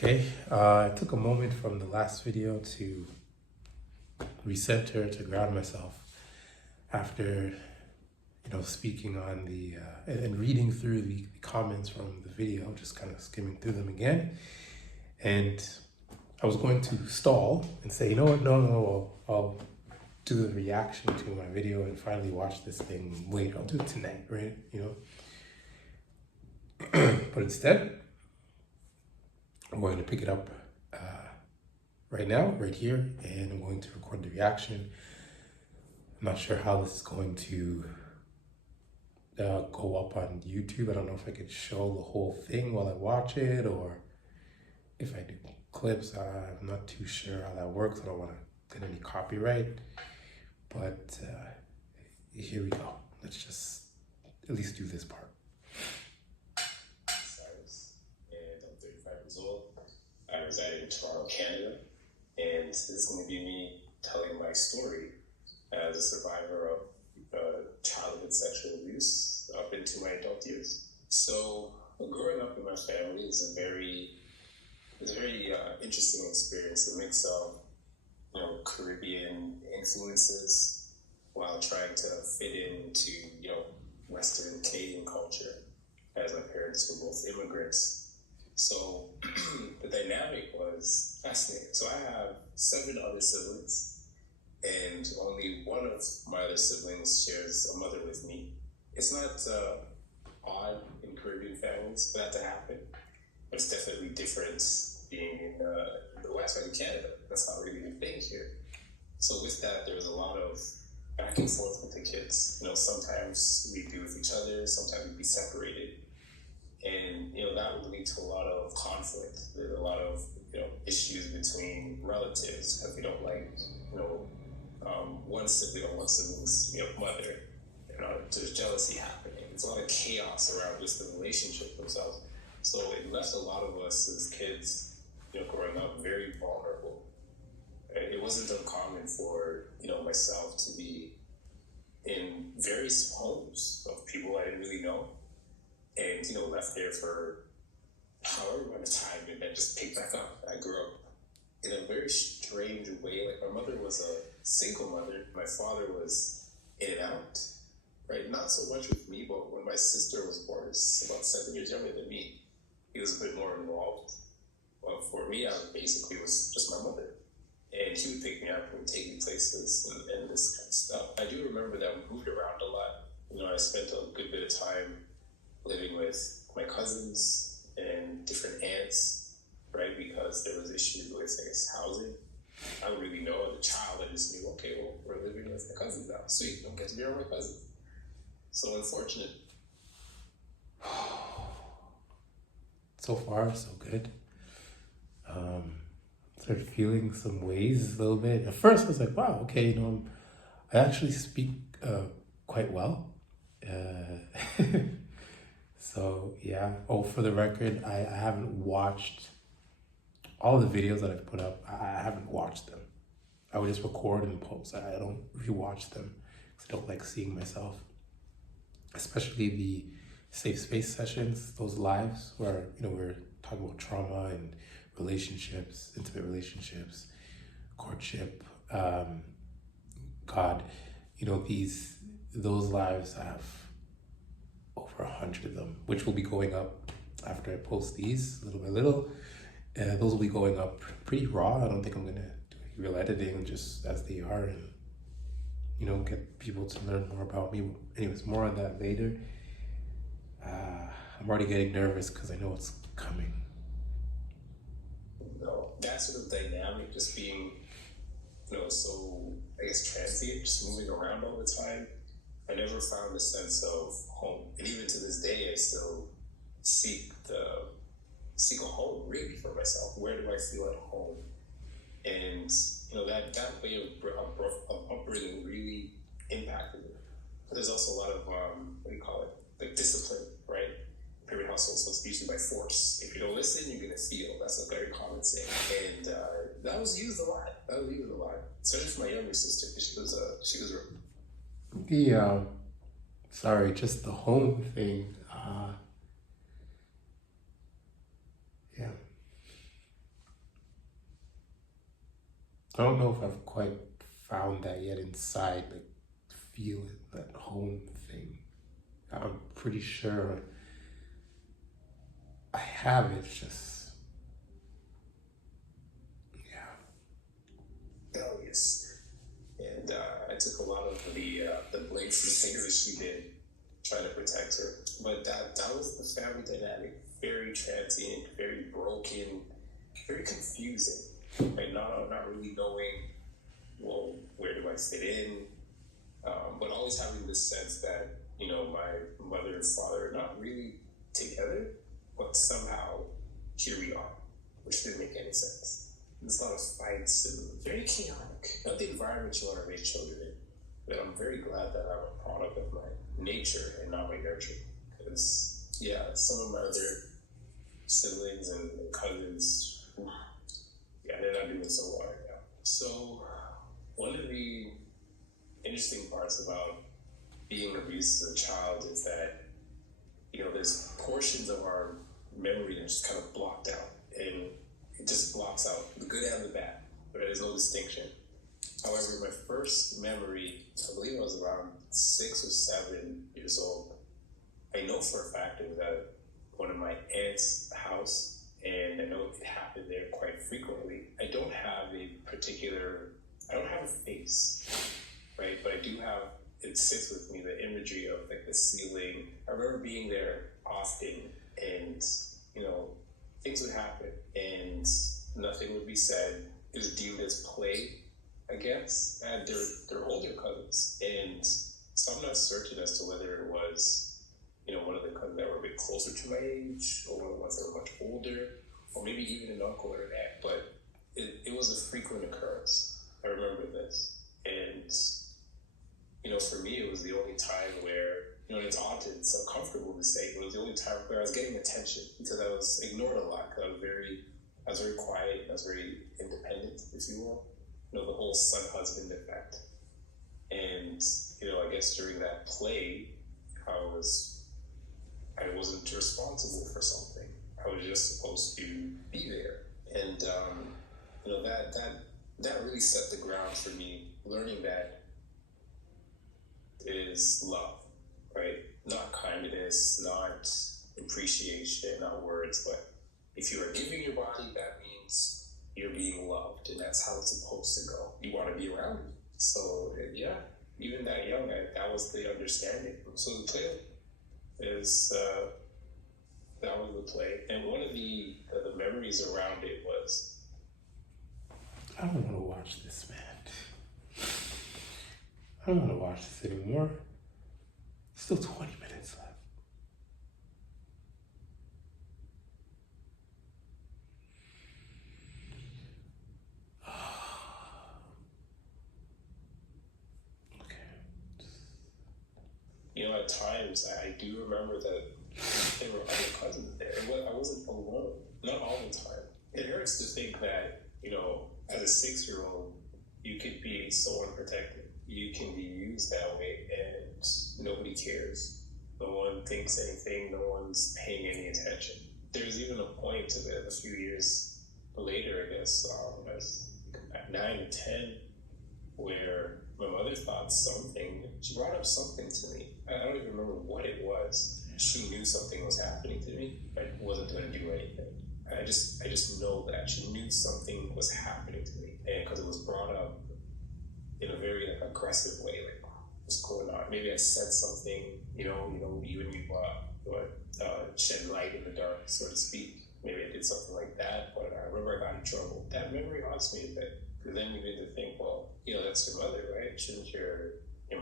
Okay, I took a moment from the last video to recenter, to ground myself after, speaking on and reading through the comments from the video, just kind of skimming through them again. And I was going to stall and say, you know what, no, I'll do the reaction to my video and finally watch this thing. Wait, I'll do it tonight, right? But instead, I'm going to pick it up right now, right here, and I'm going to record the reaction. I'm not sure how this is going to go up on YouTube. I don't know if I could show the whole thing while I watch it, or if I do clips. I'm not too sure how that works. I don't want to get any copyright, but here we go. Let's just at least do this part. Cyrus, and I'm 35 years old. I reside in Toronto, Canada, and this is going to be me telling my story as a survivor of childhood sexual abuse up into my adult years. So, growing up in my family is a very interesting experience. A mix of Caribbean influences while trying to fit into Western Canadian culture, as my parents were both immigrants. So the dynamic was fascinating. So I have 7 other siblings, and only one of my other siblings shares a mother with me. It's not odd in Caribbean families for that to happen, but it's definitely different being in the West, right, in Canada. That's not really a thing here. So with that, there was a lot of back and forth with the kids. Sometimes we'd be with each other, sometimes we'd be separated. And, that would lead to a lot of conflict. There's a lot of, issues between relatives because we don't like, one sibling or one sibling's, mother. There's jealousy happening. There's a lot of chaos around just the relationship themselves. So it left a lot of us as kids, growing up very vulnerable. And it wasn't uncommon for, myself to be in various homes of people I didn't really know. And, left there for however amount of time and then just picked back up. I grew up in a very strange way. Like, my mother was a single mother. My father was in and out, right? Not so much with me, but when my sister was born, is about 7 years younger than me, he was a bit more involved. But for me, I basically was just my mother. And he would pick me up and take me places and this kind of stuff. I do remember that we moved around a lot. I spent a good bit of time living with my cousins and different aunts, right? Because there was issues with, housing. I don't really know as a child. I just knew, okay, well, we're living with my cousins now. Sweet, don't get to be around my cousins. So unfortunate. So far, so good. Started feeling some ways a little bit. At first, I was like, wow, okay, I actually speak quite well. So yeah. Oh, for the record, I haven't watched all the videos that I've put up. I haven't watched them. I would just record and post. I don't rewatch them because I don't like seeing myself, especially the safe space sessions, those lives where we're talking about trauma and relationships, intimate relationships, courtship. God, those lives have over 100 of them, which will be going up after I post these little by little. Those will be going up pretty raw. I don't think I'm gonna do any real editing, just as they are, and get people to learn more about me. Anyways, more on that later. I'm already getting nervous because I know it's coming. That sort of dynamic, just being, so, I guess, transient, just moving around all the time. I never found a sense of home. And even to this day, I still seek a home, really, for myself. Where do I feel at home? And, that way of upbringing really impacted me. But there's also a lot of, like discipline, right? Favorite household, so it's usually by force. If you don't listen, you're gonna feel. That's a very common saying, and that was used a lot. Especially for my younger sister, because she was. Sorry, just the home thing. Yeah. I don't know if I've quite found that yet inside, like feel it, that home thing. I'm pretty sure I have it, just yeah. Oh yes, and I took a lot of the blame for the things that she did, trying to protect her. But that was the family dynamic, very transient, very broken, very confusing, and not really knowing, well, where do I fit in? But always having this sense that, my mother and father are not really together, but somehow here we are, which didn't make any sense. There's a lot of fights and very chaotic. Not the environment you want to raise children in, but I'm very glad that I'm a product of my nature and not my nurture. Because, yeah, some of my other siblings and cousins, yeah, they're not doing so well right now. So, one of the interesting parts about being abused as a child is that, there's portions of our memory that just kind of blocked out, and it just blocks out the good and the bad, but there's no distinction. However, my first memory, I believe I was around 6 or 7 years old. I know for a fact it was at one of my aunt's house, and I know it happened there quite frequently. I don't have a face, right? But I do have, it sits with me, the imagery of like the ceiling. I remember being there often, and things would happen and nothing would be said. It was deemed as play, I guess. And they're older cousins, and so I'm not certain as to whether it was one of the cousins that were a bit closer to my age, or one of the ones that were much older, or maybe even an uncle or an aunt. But it was a frequent occurrence. I remember this, and for me, it was the only time where, it's odd, it's uncomfortable to say, but it was the only time where I was getting attention, because I was ignored a lot. I was very quiet, I was very independent, if you will. The whole son-husband effect. And, I guess during that play, I wasn't responsible for something. I was just supposed to be there. And, that really set the ground for me, learning that is love, right? Not kindness, not appreciation, not words, but if you are giving your body, that means you're being loved, and that's how it's supposed to go. You want to be around me. So, yeah, even that young, that was the understanding. So the play is, that was the play. And one of the memories around it was, I don't want to watch this, man. I don't want to watch this anymore. Still 20 minutes left. At times I do remember that there were other cousins there. I wasn't alone. Not all the time. It hurts to think that, as a 6-year-old, you could be so unprotected. You can be used that way, and nobody cares. No one thinks anything. No one's paying any attention. There's even a point to that a few years later, I guess, as at 9 or 10, where my mother thought something. She brought up something to me. I don't even remember what it was. She knew something was happening to me, but wasn't going to do anything. I just know that she knew something was happening to me, and because it was brought up in a very aggressive way, like, what's going on? Maybe I said something, you and me shed light in the dark, so to speak. Maybe I did something like that, but I remember I got in trouble. That memory haunts me a bit, because then you begin to think, well, that's your mother, right? Shouldn't your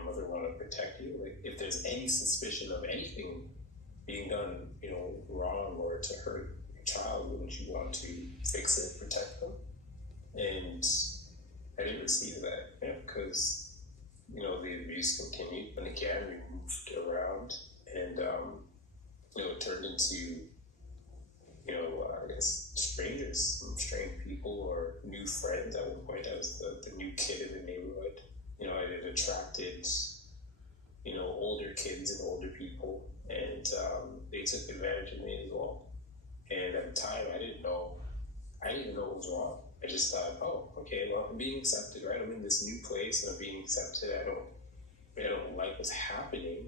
mother want to protect you? Like, if there's any suspicion of anything being done, wrong or to hurt your child, wouldn't you want to fix it, protect them? And I didn't receive that, because, the abuse continued. And again, we moved around, and, it turned into, I guess, strangers, strange people, or new friends. At one point, I was the new kid in the neighborhood. It attracted, older kids and older people, and they took advantage of me as well. And at the time, I didn't know what was wrong. I just thought, oh, okay, well, I'm being accepted, right? I'm in this new place and I'm being accepted. I don't like what's happening,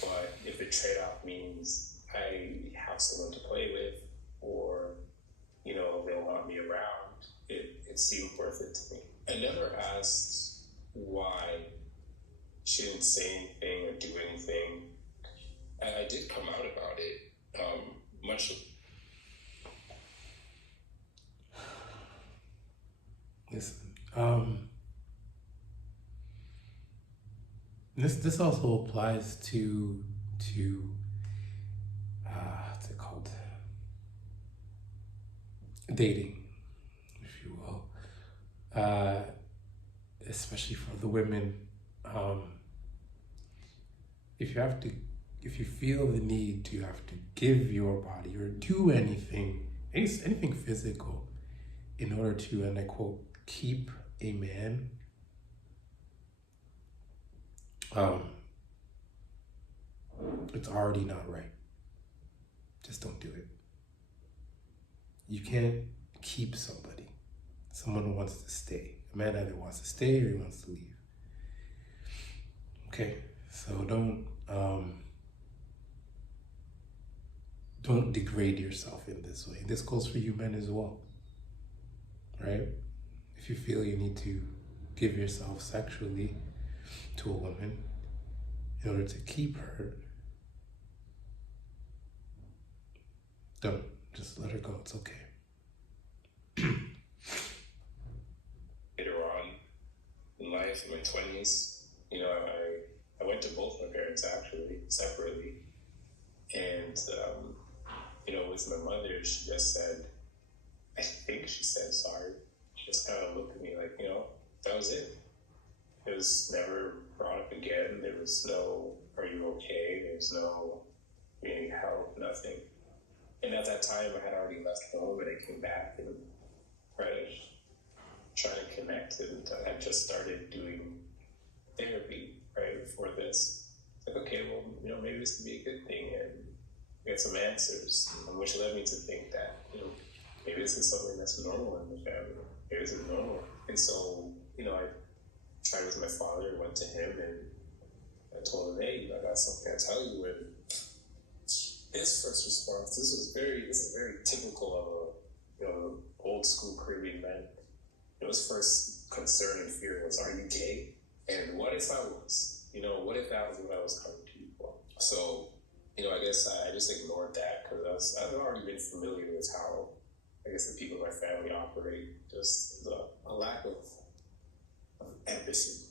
but if the trade-off means I have someone to play with, or they want me around, it seemed worth it to me. I never asked why she didn't say anything or do anything. I did come out about it. Much. Listen, this also applies to what's it called? Dating, if you will. Especially for the women. If you feel the need to have to give your body or do anything physical in order to, and I quote, keep a man, it's already not right. Just don't do it. You can't keep somebody. Someone wants to stay. A man either wants to stay or he wants to leave. Okay, so don't degrade yourself in this way. This goes for you men as well, right? If you feel you need to give yourself sexually to a woman in order to keep her, don't. Just let her go. It's okay. Later on in life, in my 20s, I went to both my parents actually, separately. And, with my mother, she just said, I think she said sorry. She just kind of looked at me like, that was it. It was never brought up again. There was no, are you okay? There was no, you need help, nothing. And at that time, I had already left home and I came back and trying to connect. And I had just started doing therapy, right, for this. Like, okay, well, maybe this could be a good thing and get some answers, which led me to think that, maybe this is something that's normal in the family. Maybe this is normal. And so, I tried with my father, went to him, and I told him, hey, I got something to tell you. And his first response, this is very typical of a, old school Caribbean man. His first concern and fear was, are you gay? And what if I was? What if that was what I was coming to you for? So, I guess I just ignored that because I've already been familiar with how, I guess, the people in my family operate. Just a lack of empathy,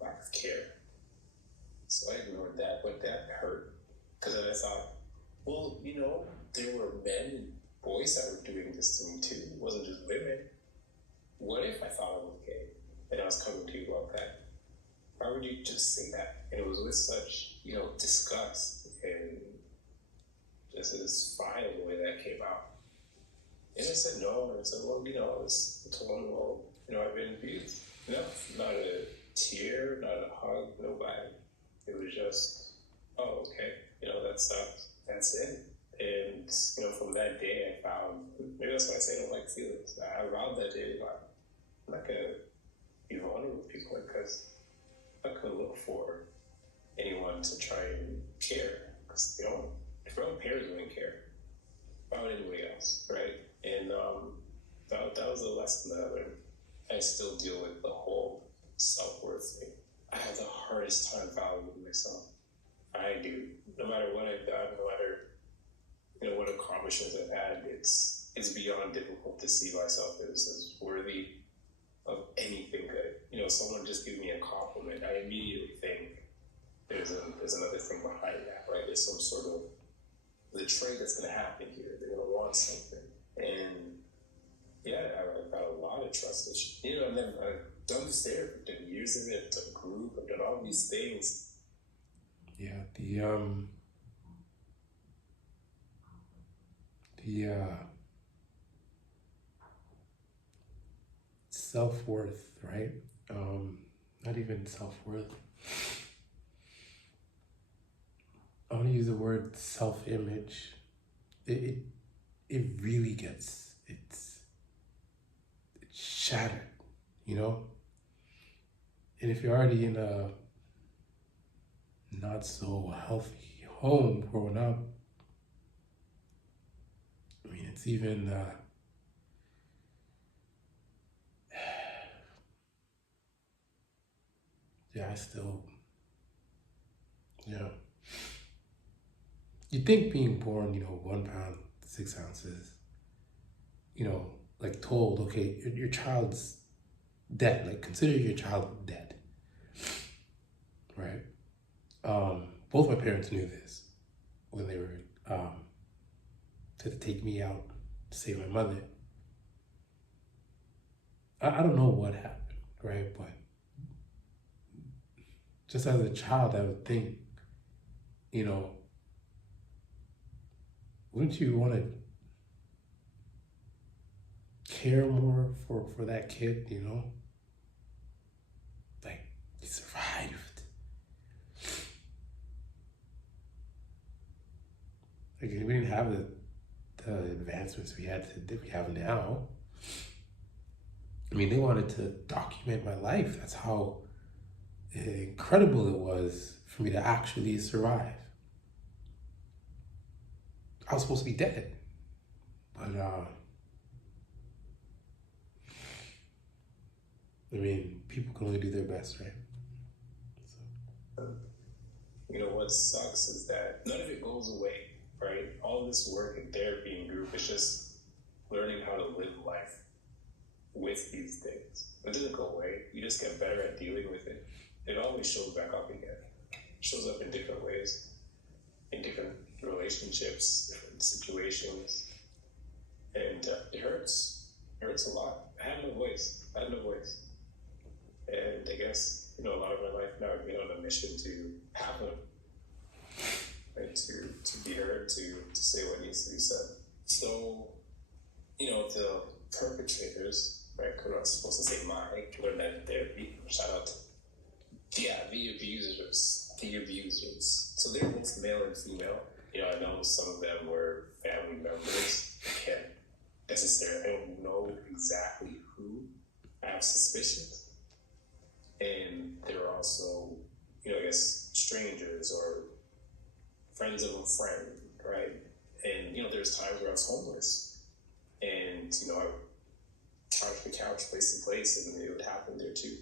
lack of care. So I ignored that, but that hurt because then I thought, well, there were men and boys that were doing this to me too. It wasn't just women. What if I thought I was gay and I was coming to you about that? Why would you just say that? And it was with such, disgust and just this fire the way that came out. And I said no, and I said, well, I told him, well, I've been abused. No, not a tear, not a hug, nobody. It was just, oh, okay, that sucks. That's it. And, from that day I found, maybe that's why I say I don't like feelings. I vowed that day, I'm not going to be vulnerable with people because I'm not going to look for anyone to try and care. Because, if my own parents wouldn't care, why would anybody else, right? And that was a lesson that I learned. I still deal with the whole self-worth thing. I have the hardest time valuing myself. I do. No matter what I've done, no matter what accomplishments I've had, it's beyond difficult to see myself as worthy of anything good. Someone just gives me a compliment, I immediately think there's another thing behind that, right? There's some sort of the trade that's going to happen here. They're going to want something, and yeah, I've got a lot of trust issues. I've done this therapy, I've done years of it, I've done a group, I've done all these things. Yeah, self-worth, right? Not even self-worth. I want to use the word self-image. It really gets, it's shattered, you know? And if you're already in a not so healthy home growing up, I mean, it's even, yeah, I still, yeah. You think being born, 1 pound, 6 ounces, like told, okay, your child's dead. Like consider your child dead, right? Both my parents knew this when they were to take me out to save my mother. I don't know what happened, right? But just as a child, I would think, you know, wouldn't you want to care more for that kid, Like, he survived. Like, we didn't have the advancements we have now. I mean, they wanted to document my life. That's how incredible it was for me to actually survive. I was supposed to be dead, but I mean, people can only do their best, right? So. What sucks is that none of it goes away, right? All this work and therapy and group is just learning how to live life with these things. It doesn't go away. You just get better at dealing with it. It always shows back up again. It shows up in different ways, in different relationships, different situations. And it hurts. It hurts a lot. I have no voice. And I guess, a lot of my life now I've been on a mission to have one. And to be heard, to say what needs to be said. So, the perpetrators, right? I'm not supposed to say my, learned that in therapy. Shout out to, the abusers. So they're both male and female. I know some of them were family members. I can't necessarily, I don't know exactly who. I have suspicions. And they're also, I guess, strangers or friends of a friend, right? And, there's times where I was homeless. And, I would couch to couch, place to place, and it would happen there too.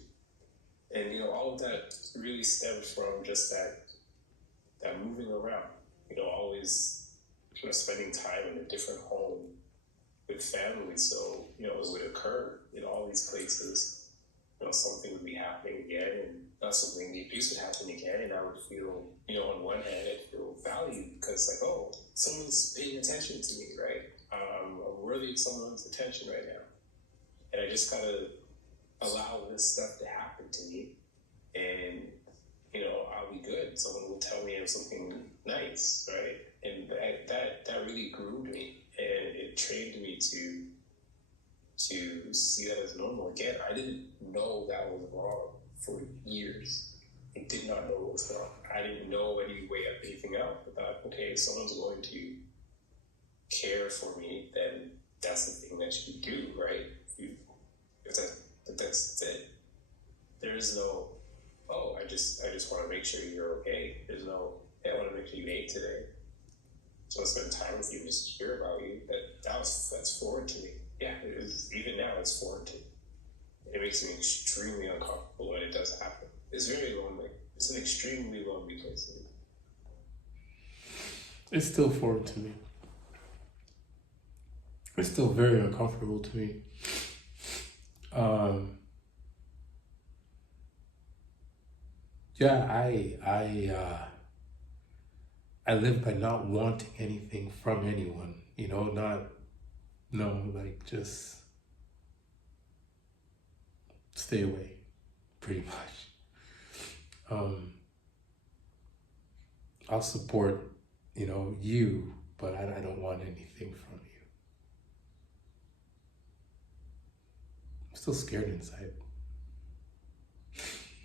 And, all of that really stems from just that moving around, always spending time in a different home with family. So, it would occur in all these places. Something would be happening again, and the abuse would happen again, and I would feel, on one hand, I'd feel valued because, someone's paying attention to me, right? I'm worthy of someone's attention right now. And I just gotta allow this stuff to happen to me, and, I'll be good. Someone will tell me something nice, right? And that really groomed me, and it trained me to see that as normal. Again, I didn't know that was wrong for years. I did not know what was wrong. I didn't know any way of anything else. I thought, okay, if someone's going to care for me, then that's the thing that you do, right? That's it. There is no, I just want to make sure you're okay. There's no, I want to make sure you ate today. So I spend time with you, just hear about you. That's foreign to me. Yeah, it is, even now it's foreign to me. It makes me extremely uncomfortable when it does happen. It's very lonely. It's an extremely lonely place. It's still foreign to me. It's still very uncomfortable to me. I live by not wanting anything from anyone, just stay away, pretty much. I'll support, you, but I don't want anything from you. I'm still scared inside.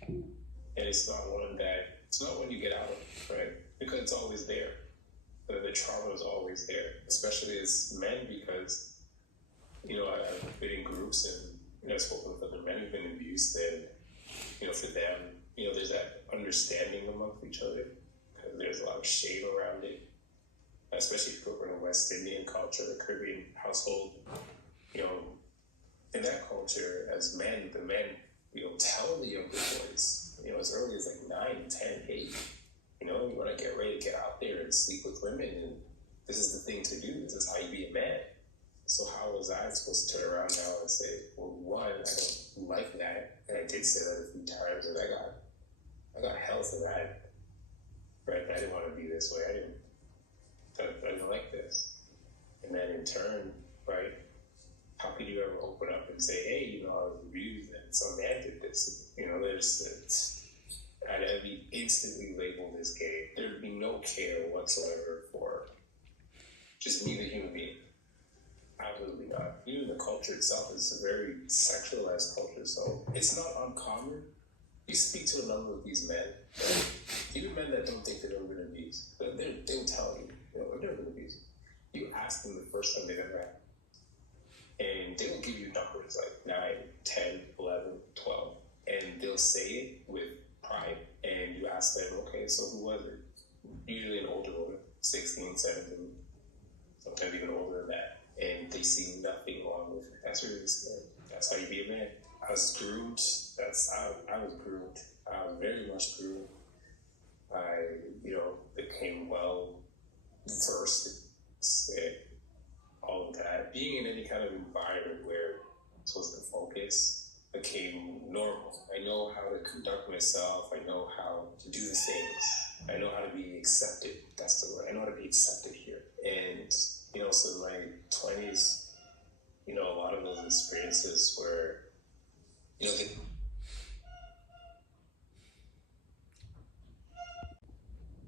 And it's not one you get out of, right? Because it's always there. The trauma is always there, especially as men, because, I've been in groups and, spoken with other men who've been abused, and for them, there's that understanding amongst each other because there's a lot of shame around it, especially if you grew up in a West Indian culture, a Caribbean household. In that culture, as men, the men, tell the younger boys, as early as like 9, 10, 8, you want to get ready to get out there and sleep with women, and this is the thing to do. This is how you be a man. So how was I supposed to turn around now and say, well, one, I don't like that, and I did say that a few times, and I got hell for that, right? I didn't want to be this way. I didn't like this. And then in turn, right, how could you ever open up and say, hey, I was abused and some man did this? I'd be instantly labeled as gay. There'd be no care whatsoever for just me, the human being. Absolutely not. Even the culture itself is a very sexualized culture, so it's not uncommon. You speak to a number of these men, right? Even men that don't think they've ever been abused, but they'll tell you, they've never been abused. You ask them the first time they've ever had, and they will give you numbers like 9, 10, 11, 12, and they'll say it with pride, and you ask them, okay, so who was it? Usually an older woman, 16, 17, sometimes even older than that. And they see nothing wrong with it. That's really scary. That's how you be a man. I was groomed. I was groomed. I was very much groomed. I, became well versed in all of that. Being in any kind of environment where it's supposed to focus became normal. I know how to conduct myself. I know how to do the things. I know how to be accepted. That's the word. I know how to be accepted here. And so in my 20s, a lot of those experiences where,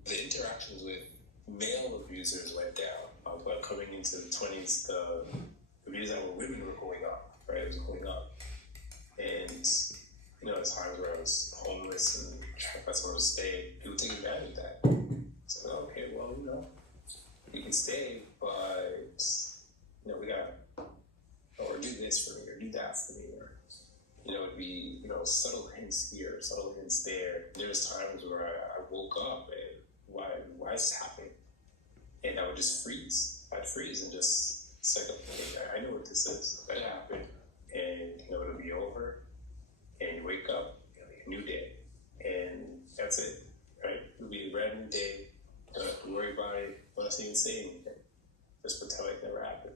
the interactions with male abusers went down. But coming into the 20s, the abuse that were women were going up, right? It was going up. And, there's times where I was homeless and trying to find somewhere to stay. People take advantage of that. So, okay, well, you can stay, but we got, or do this for me, or do that for me, or it'd be subtle hints here, subtle hints there. There's times where I woke up and why is this happening? And I would just freeze. I'd freeze and just say, I know what this is. That happened, and it'll be over, and you wake up, a new day, and that's it, right? It'll be a brand new day. Don't have to worry about it. Don't have to even say anything. Just pretend like it never happened.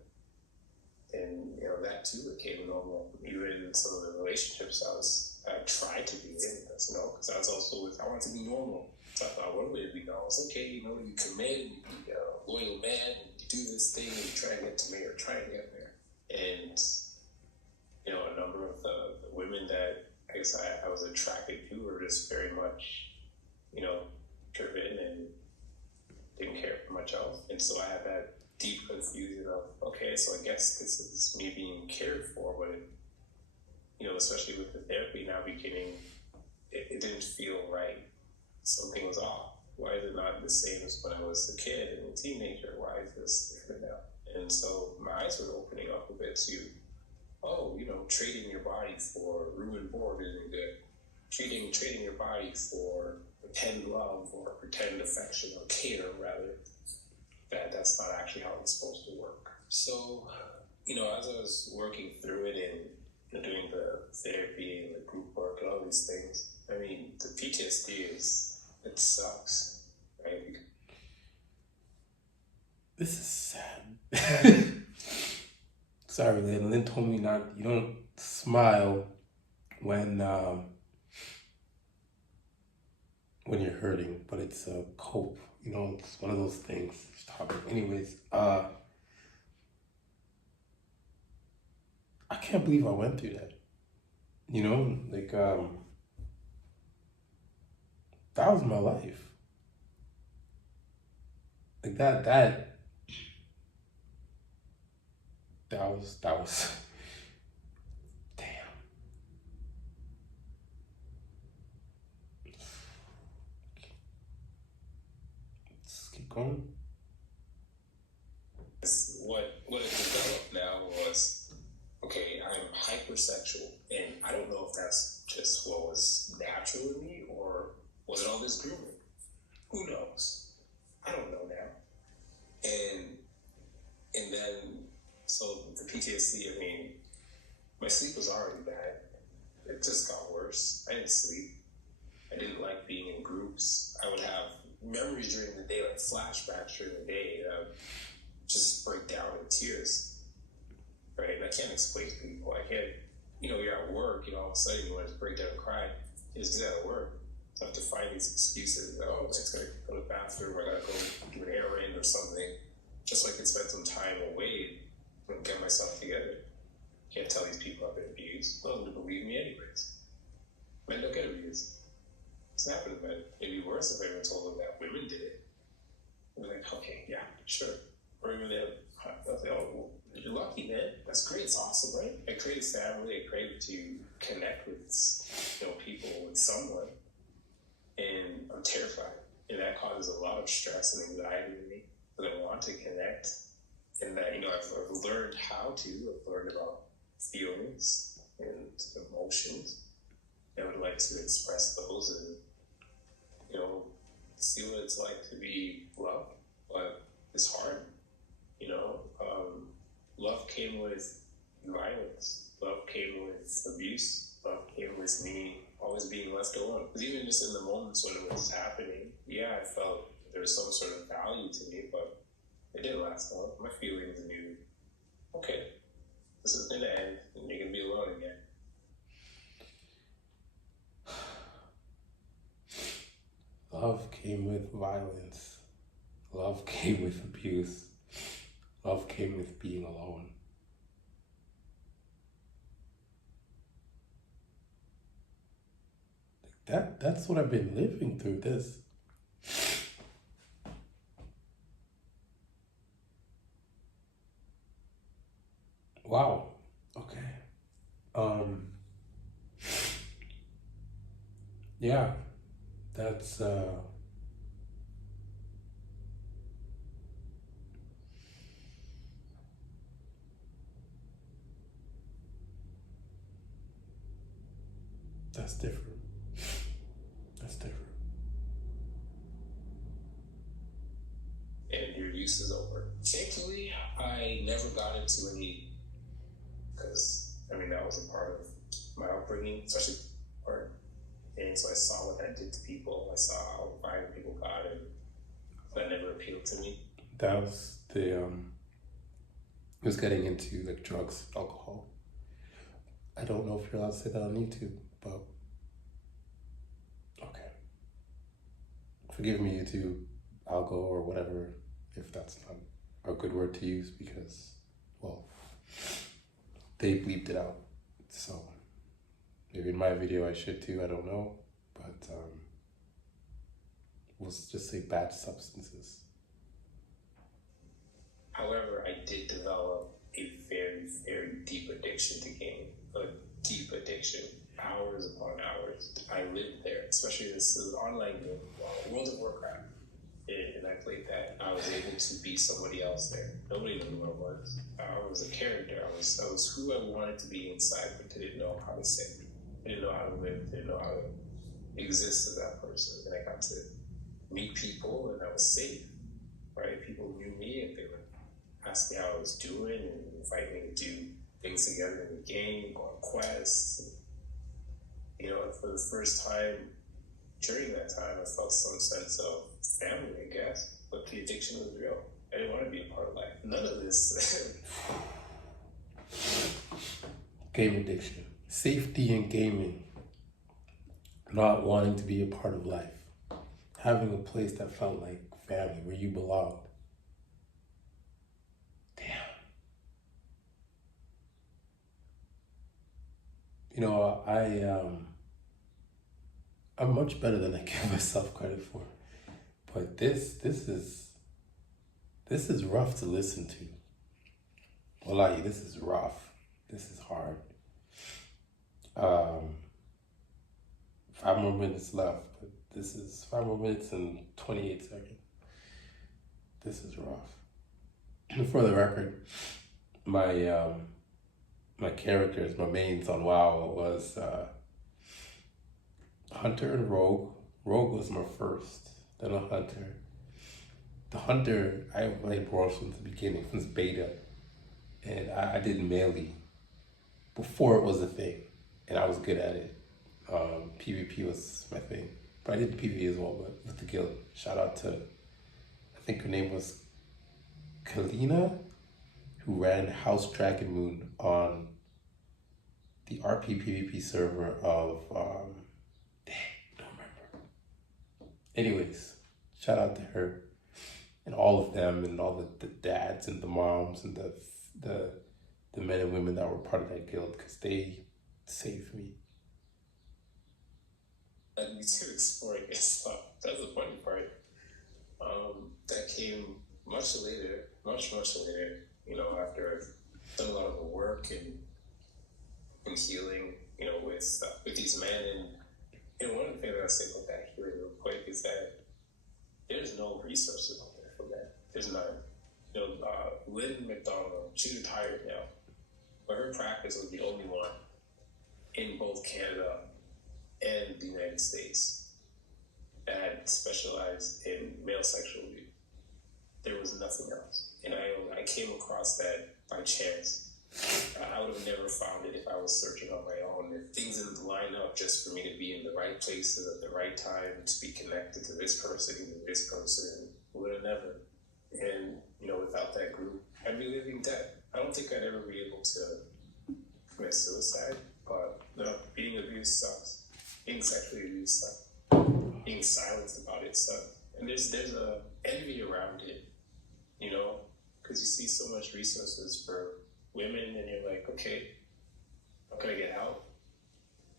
And that too became normal. Even in some of the relationships I tried to be in, because I was also I wanted to be normal. So I thought, I wanted to be normal. It's okay, you commit, and you be a loyal man, and you do this thing, and you try to get to me or try to get there. And a number of the women that I guess I was attracted to were just very much, driven and didn't care for much else. And so I had that deep confusion of, okay, so I guess this is me being cared for, but especially with the therapy now beginning, it didn't feel right. Something was off. Why is it not the same as when I was a kid and a teenager? Why is this different now? And so my eyes were opening up a bit to, trading your body for room and board isn't good. Trading your body for pretend love or pretend affection, or care rather, that's not actually how it's supposed to work. So, as I was working through it and doing the therapy and the group work and all these things, the PTSD it sucks, right? This is sad. Sorry, Lynn. Lynn told me you don't smile when you're hurting, but it's a cope. It's one of those things. Anyways, I can't believe I went through that. That was my life. Like that was damn. Let's keep going. What it developed now was, okay, I'm hypersexual. So the PTSD, I mean, my sleep was already bad. It just got worse. I didn't sleep. I didn't like being in groups. I would have memories during the day, like flashbacks during the day. Just break down in tears, right? I can't explain to people. I can't, you're at work, all of a sudden you want to break down and cry. You just do that at work. So I have to find these excuses. Oh, I just gotta go to the bathroom, or I gotta go do an errand or something, just so I can spend some time away and get myself together. Can't tell these people I've been abused. No one would believe me anyways. Men don't get abused. It's not happening to men. It'd be worse if everyone told them that women did it. They're like, okay, yeah, sure. Or even they'll say, oh, well, you're lucky, man. That's great. It's awesome, right? I created family. I created to connect with, people, with someone. And I'm terrified. And that causes a lot of stress and anxiety in me. Because I want to connect. And that, I've learned how to. I've learned about feelings and emotions. I would like to express those and, see what it's like to be loved. But it's hard. Love came with violence. Love came with abuse. Love came with me always being left alone. Because even just in the moments when it was happening, yeah, I felt there was some sort of value to me, but it didn't last long. My feelings knew, okay, this is going to end, and you're going to be alone again. Love came with violence. Love came with abuse. Love came with being alone. That's what I've been living through this. Wow. Okay. Yeah. That's That's different. That's different. And your use is over. Thankfully, I never got into any, because, that was a part of my upbringing, especially part. And so I saw what that did to people. I saw how violent people got, and that never appealed to me. That was it was getting into like drugs, alcohol. I don't know if you're allowed to say that on YouTube, but okay. Forgive me, YouTube, algo or whatever, if that's not a good word to use, because, well, they bleeped it out. So maybe in my video I should too, I don't know. But we'll just say bad substances. However, I did develop a very, very deep addiction to gaming. A deep addiction. Hours upon hours. I lived there, especially this online game, World of Warcraft. And I played that. I was able to be somebody else there. Nobody knew who I was. I was a character. I was who I wanted to be inside, but didn't know how to say. Didn't know how to live. Didn't know how to exist as that person. And I got to meet people, and I was safe. Right? People knew me, and they would ask me how I was doing, and invite me to do things together in the game, go on quests. And, for the first time during that time, I felt some sense of family, I guess. But the addiction was real. I didn't want to be a part of life. None of this. Game addiction. Safety in gaming. Not wanting to be a part of life. Having a place that felt like family, where you belonged. Damn. I'm much better than I give myself credit for. But this is rough to listen to. Wallahi, this is rough. This is hard. 5 more minutes left, but this is 5 more minutes and 28 seconds. This is rough. For the record, my characters, my mains on WoW was Hunter and Rogue. Rogue was my first, then a Hunter. The Hunter, I played Bronze from the beginning, from this beta. and I did melee before it was a thing, and I was good at it. PvP was my thing, but I did PvE as well. But with the guild, shout out to, I think her name was Kalina, who ran House Dragon Moon on the RP PvP server of dang, don't remember. Anyways, shout out to her and all of them and all the dads and the moms and the men and women that were part of that guild, because they saved me. And me too, exploring this stuff. That's the funny part. That came much later, much later. You know, after I've done a lot of the work and healing. You know, with these men, and you know, one of the things I say about that healing real quick is that there's no resources out there for that. There's none. You know, Lynn McDonald, she's retired now, but her practice was the only one in both Canada and the United States that specialized in male sexual abuse. There was nothing else. And I came across that by chance. I would have never found it if I was searching on my own. If things didn't line up just for me to be in the right places at the right time, to be connected to this person, would have never. And, you know, without that group, I'd be living dead. I don't think I'd ever be able to commit suicide, but no, being abused sucks. Being sexually abused sucks. Being silenced about it sucks. And there's a envy around it, you know, because you see so much resources for women, and you're like, okay, how can I get help?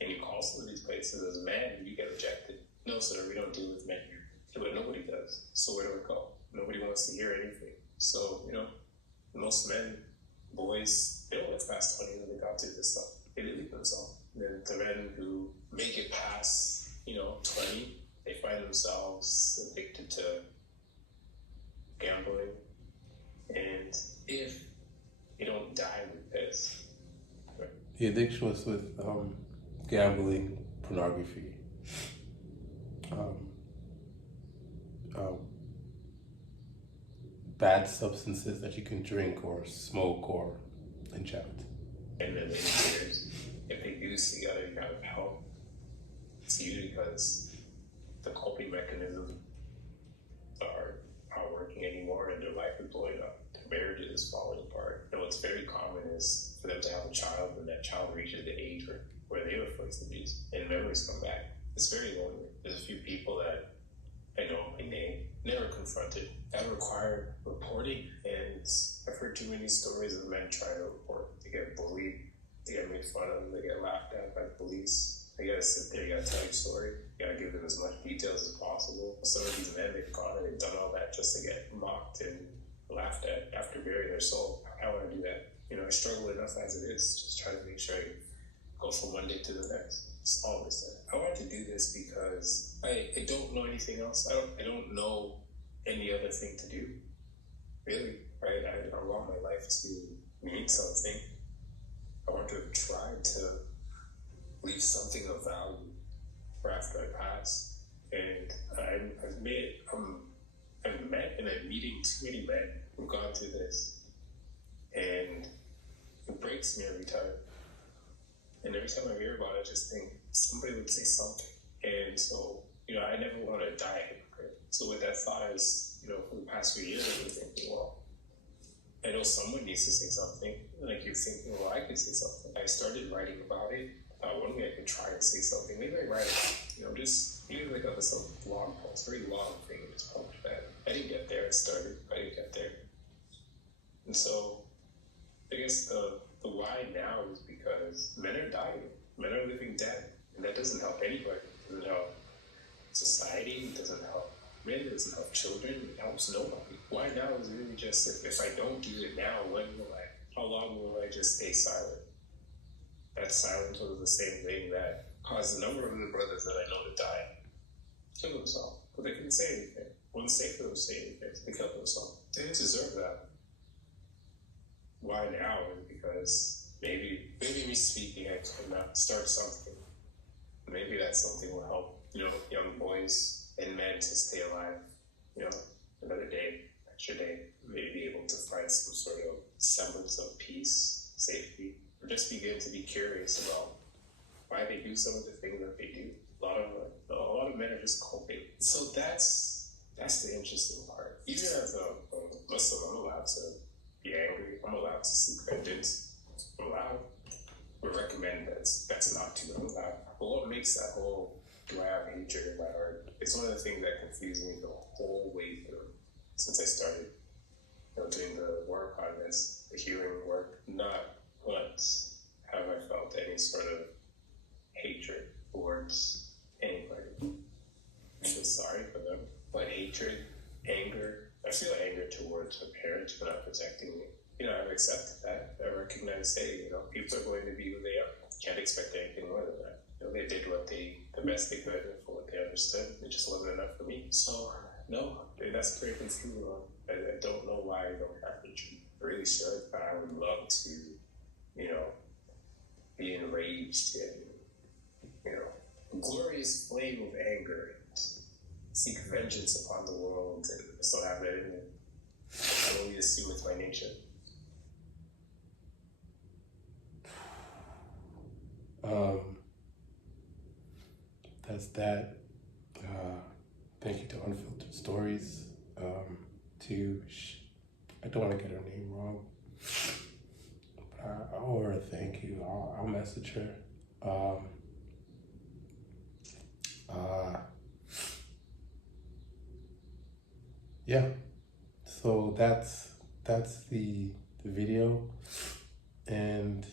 And you call some of these places as a man, and you get rejected. No, sir, we don't deal with men here. Yeah, but nobody does. So where do I go? Nobody wants to hear anything. So, you know, most men, boys, they don't live past 20 when they got through this stuff. They delete themselves. And then the men who make it past, you know, 20, they find themselves addicted to gambling. And if you don't die with this. Right? The addiction was with gambling, pornography, bad substances that you can drink or smoke or inject. And then in years, if they do seek other kind of help, it's usually because the coping mechanisms are not working anymore and their life is blowing up. Their marriage is falling apart. And what's very common is for them to have a child, and that child reaches the age where they were first abused and memories come back. It's very lonely. There's a few people that I know by name, never confronted, that require reporting, and I've heard too many stories of men trying to report. They get bullied, they get made fun of, they get laughed at by police. They gotta sit there, you gotta tell your story, you gotta give them as much details as possible. Some of these men, they've gone and they've done all that just to get mocked and laughed at after burying their soul. I wanna do that. You know, I struggle enough as it is, just trying to make sure I go from one day to the next. It's always that. I wanted to do this because I don't know anything else. I don't know any other thing to do. Really, right? I want my life to mean something. I want to try to leave something of value for after I pass. And I've met and I'm meeting too many men who've gone through this. And it breaks me every time. And every time I hear about it, I just think somebody would say something. And so, you know, I never want to die a hypocrite. So with that thought, I was, you know, for the past few years, I've been thinking, well, I know someone needs to say something. Like you're thinking, well, I could say something. I started writing about it. I thought one way I could try and say something. Maybe I write it, you know, just even like some blog post, very long thing, and just publish that. I didn't get there. I started, but I didn't get there. And so I guess the why now is because men are dying. Men are living dead. And that doesn't help anybody. It doesn't help society. It doesn't help men. It doesn't help children. It helps nobody. Why now is really just if I don't do it now, how long will I just stay silent? That silence was the same thing that caused a number of the brothers that I know to die. Kill themselves. But they couldn't say anything. One safe for them to say anything. They killed themselves. They didn't deserve that. Why now is because maybe me speaking, I can start something. Maybe that something will help, you know, young boys and men to stay alive, you know, another day, extra day, maybe be able to find some sort of semblance of peace, safety, or just begin to be curious about why they do some of the things that they do. A lot of men are just coping. So that's the interesting part. Even as a Muslim, I'm allowed to be angry. I'm allowed to seek vengeance. I'm allowed. We recommend that's not too allowed. But what makes that whole do I have hatred in my heart? It's one of the things that confused me the whole way through since I started doing the work on this, the healing work. Not once have I felt any sort of hatred towards anybody. I feel sorry for them, but hatred, anger, I feel anger towards my parents for not protecting me. I've accepted that. I recognize, hey, people are going to be who they are. Can't expect anything more than that. They did the best they could for what they understood. It just wasn't enough for me. So, no, that's crazy too. I don't know why I don't have hatred. I really should, but I would love to, be enraged and, glorious flame of anger and seek vengeance upon the world, and I just don't have that in me. I only assume it's my nature. That's that. Thank you to Unfiltered Stories. I don't want to get her name wrong, but I owe her a thank you. I'll message her. Yeah. So that's the video, and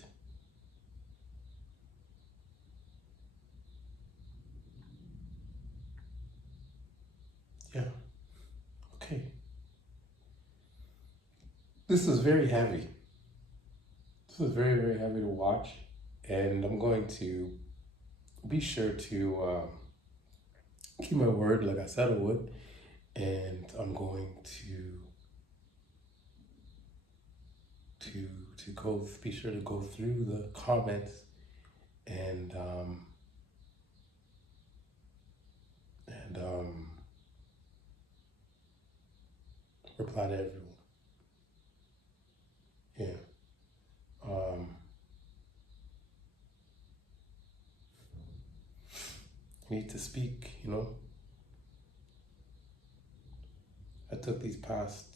yeah. Okay. This is very heavy. This is very, very heavy to watch, and I'm going to be sure to keep my word like I said I would, and I'm going to be sure to go through the comments and reply to everyone. Yeah. I need to speak, I took these past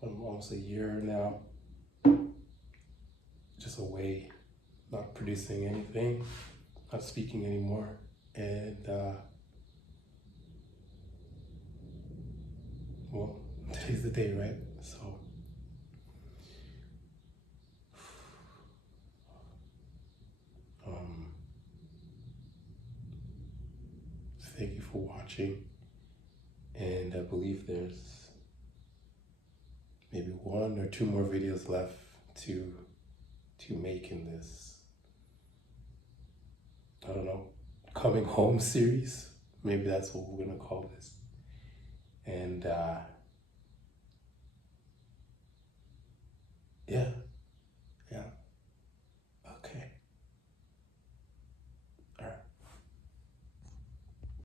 almost a year now just away, not producing anything, not speaking anymore, and well, today's the day, right? So thank you for watching, and I believe there's maybe 1 or 2 more videos left to make in this, I don't know, coming home series. Maybe that's what we're gonna call this. And yeah.